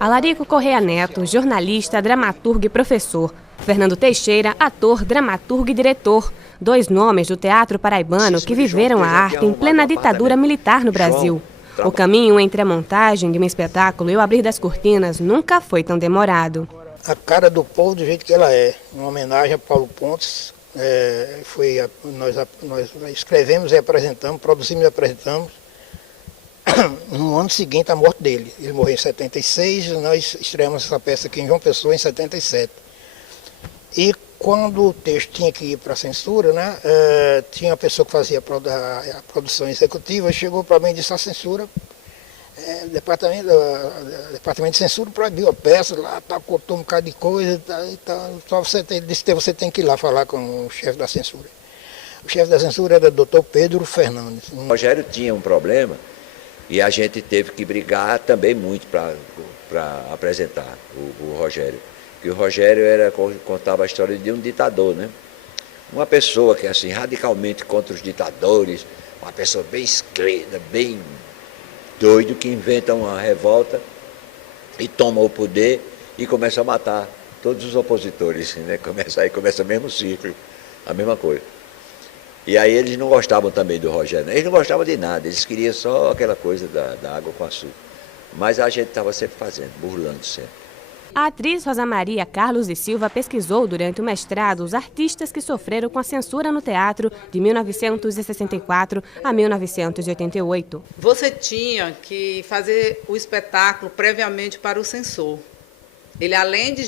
Alarico Correia Neto, jornalista, dramaturgo e professor. Fernando Teixeira, ator, dramaturgo e diretor. 2 nomes do teatro paraibano que viveram a arte em plena ditadura militar no Brasil. O caminho entre a montagem de um espetáculo e o abrir das cortinas nunca foi tão demorado. A cara do povo do jeito que ela é, uma homenagem a Paulo Pontes. Nós escrevemos e apresentamos, produzimos e apresentamos no ano seguinte à morte dele. Ele morreu em 76 e nós estreamos essa peça aqui em João Pessoa em 77. E quando o texto tinha que ir para a censura, né, tinha uma pessoa que fazia a produção executiva, chegou para mim e disse: a censura, o departamento de censura proibiu a peça, lá cortou um bocado de coisa, só ele disse que você tem que ir lá falar com o chefe da censura. O chefe da censura era o doutor Pedro Fernandes. O Rogério tinha um problema e a gente teve que brigar também muito para apresentar o Rogério. Porque o Rogério contava a história de um ditador, né? Uma pessoa que é assim, radicalmente contra os ditadores, uma pessoa bem esquerda, bem doido, que inventa uma revolta e toma o poder e começa a matar todos os opositores, né? Começa o mesmo ciclo, a mesma coisa. E aí eles não gostavam também do Rogério, né? Eles não gostavam de nada, eles queriam só aquela coisa da água com açúcar. Mas a gente estava sempre fazendo, burlando sempre. A atriz Rosa Maria Carlos de Silva pesquisou durante o mestrado os artistas que sofreram com a censura no teatro de 1964 a 1988. Você tinha que fazer o espetáculo previamente para o censor. Ele, além de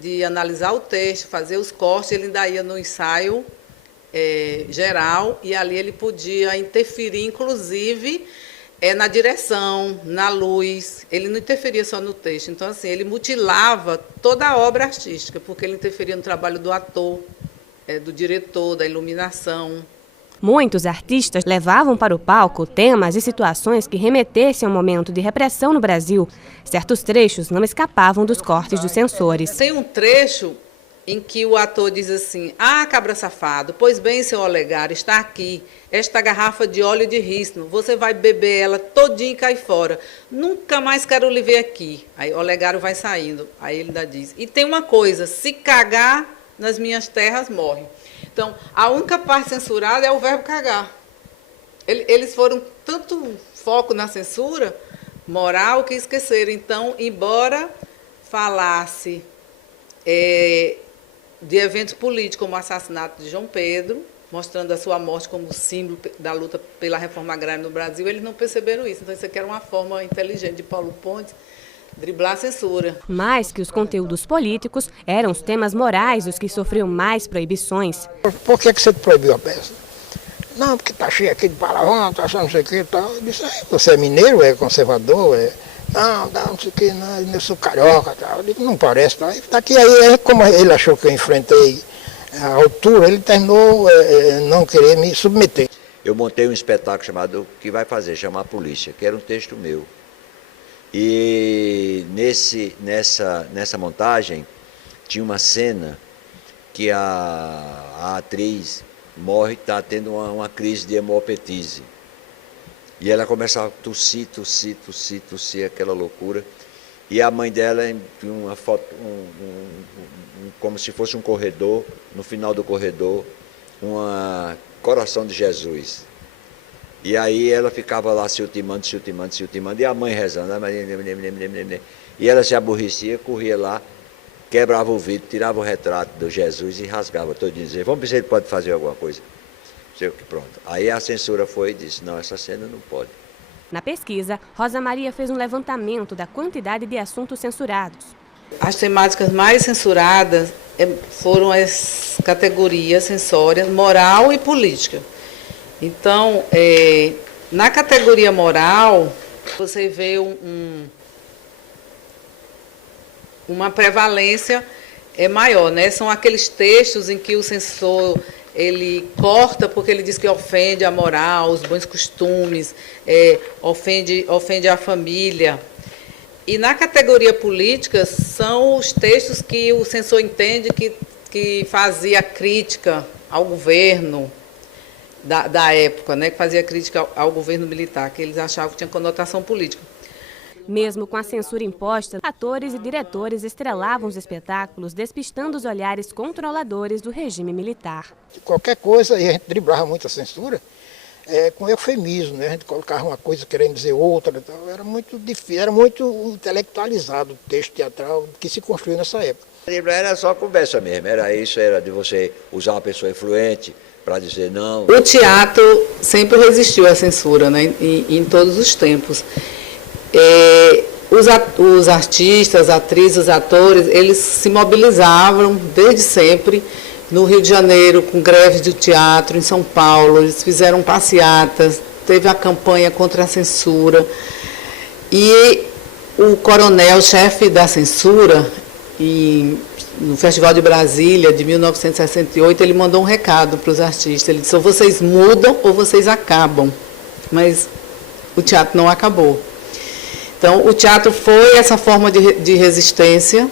de analisar o texto, fazer os cortes, ele ainda ia no ensaio geral e ali ele podia interferir, inclusive, na direção, na luz. Ele não interferia só no texto. Então, assim, ele mutilava toda a obra artística, porque ele interferia no trabalho do ator, do diretor, da iluminação. Muitos artistas levavam para o palco temas e situações que remetessem ao momento de repressão no Brasil. Certos trechos não escapavam dos cortes dos censores. Tem um trecho em que o ator diz assim: ah, cabra safado, pois bem, seu Olegário, está aqui esta garrafa de óleo de rícino, você vai beber ela todinha e cair fora. Nunca mais quero lhe ver aqui. Aí o Olegário vai saindo. Aí ele ainda diz: e tem uma coisa, se cagar nas minhas terras, morre. Então, a única parte censurada é o verbo cagar. Eles foram tanto foco na censura moral que esqueceram. Então, embora falasse de eventos políticos como o assassinato de João Pedro, mostrando a sua morte como símbolo da luta pela reforma agrária no Brasil, eles não perceberam isso. Então, isso aqui era uma forma inteligente de Paulo Pontes driblar a censura. Mais que os conteúdos políticos, eram os temas morais os que sofriam mais proibições. Por que você proibiu a peça? Não, porque está cheio aqui de palavrão, está achando não sei o que e tal. Eu disse: você é mineiro, é conservador, não sei o que, não, eu sou carioca, tal. Eu digo: não parece, não. Daqui aí, como ele achou que eu enfrentei a altura, ele terminou não querer me submeter. Eu montei um espetáculo chamado Que Vai Fazer, chamar a Polícia, que era um texto meu. E nessa montagem tinha uma cena que a atriz morre, está tendo uma crise de hemopetise. E ela começa a tossir, aquela loucura. E a mãe dela tinha uma foto, como se fosse um corredor, no final do corredor, um coração de Jesus. E aí ela ficava lá se ultimando, e a mãe rezando. E ela se aborrecia, corria lá, quebrava o vidro, tirava o retrato do Jesus e rasgava todo dia, dizia: vamos ver se ele pode fazer alguma coisa. Sei o que, pronto. Aí a censura foi e disse: não, essa cena não pode. Na pesquisa, Rosa Maria fez um levantamento da quantidade de assuntos censurados. As temáticas mais censuradas foram as categorias censórias moral e política. Então, na categoria moral, você vê uma prevalência maior, né? São aqueles textos em que o censor ele corta porque ele diz que ofende a moral, os bons costumes, ofende a família. E na categoria política, são os textos que o censor entende que fazia crítica ao governo da época, né, que fazia crítica ao governo militar, que eles achavam que tinha conotação política. Mesmo com a censura imposta, atores e diretores estrelavam os espetáculos, despistando os olhares controladores do regime militar. Qualquer coisa, e a gente driblava muito a censura, com eufemismo, né? A gente colocava uma coisa querendo dizer outra, então era muito difícil, era muito intelectualizado o texto teatral que se construiu nessa época. Era só conversa mesmo, era isso, era de você usar uma pessoa influente para dizer não. O teatro sempre resistiu à censura, né, em todos os tempos. Os artistas, atrizes, os atores, eles se mobilizavam desde sempre. No Rio de Janeiro, com greves do teatro, em São Paulo, eles fizeram passeatas, teve a campanha contra a censura. E o coronel, chefe da censura, no Festival de Brasília, de 1968, ele mandou um recado para os artistas. Ele disse, ou vocês mudam ou vocês acabam. Mas o teatro não acabou. Então, o teatro foi essa forma de resistência.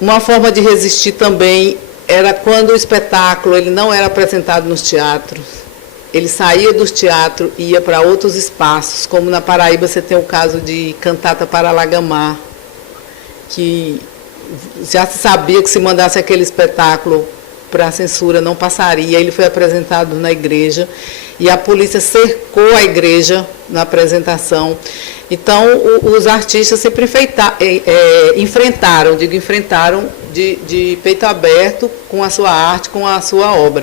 Uma forma de resistir também era quando o espetáculo ele não era apresentado nos teatros. Ele saía dos teatros e ia para outros espaços, como na Paraíba você tem o caso de Cantata para Lagamar, que já se sabia que se mandasse aquele espetáculo para a censura não passaria. Ele foi apresentado na igreja e a polícia cercou a igreja na apresentação. Então, os artistas sempre enfrentaram de peito aberto com a sua arte, com a sua obra.